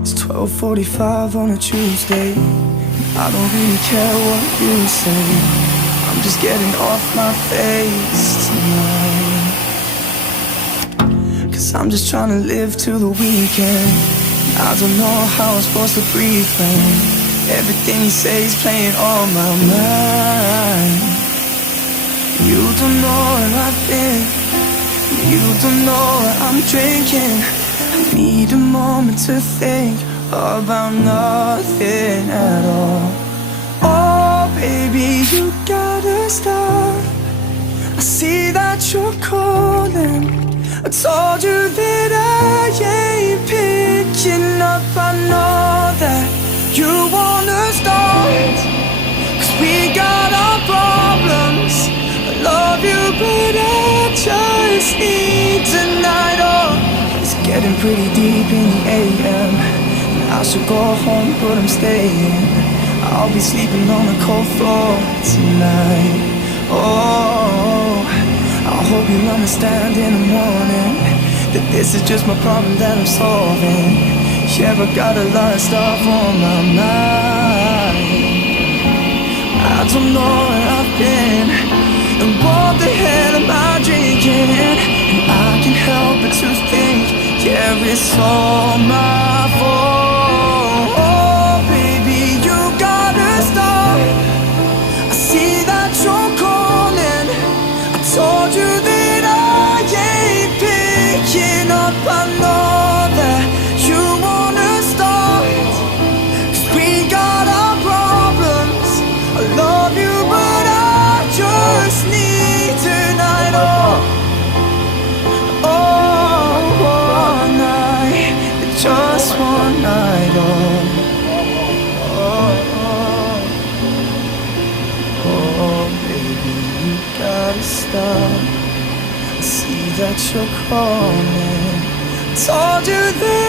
It's 12:45 on a Tuesday. I don't really care what you say. I'm just getting off my face tonight. 'Cause I'm just trying to live till the weekend. I don't know how I'm supposed to breathe when everything you say is playing on my mind. You don't know where I've been. You don't know what I'm drinking. I need a moment to think about nothing at all. Oh baby, you gotta stop. I see that you're calling. I told you that I ain't picking up. I know that you wanna start, 'cause we got our problems. I love you but I just need tonight. Oh, it's getting pretty deep in the AM. I should go home, but I'm staying. I'll be sleeping on the cold floor tonight. Oh, I hope you'll understand in the morning that this is just my problem that I'm solving. Yeah, I got a lot of stuff on my mind. I don't know where I've been, and what the hell am I drinking? And I can't help but to think, yeah, it's all my fault. Oh, baby, you gotta stop. I see that you're calling. I told you that I ain't picking up. I know that you wanna start, 'cause we got our problems. I love you, but I just need tonight. Oh, oh, one night, just one night. Oh, oh, oh, oh, baby, you gotta stop. I see that you're calling. Told you that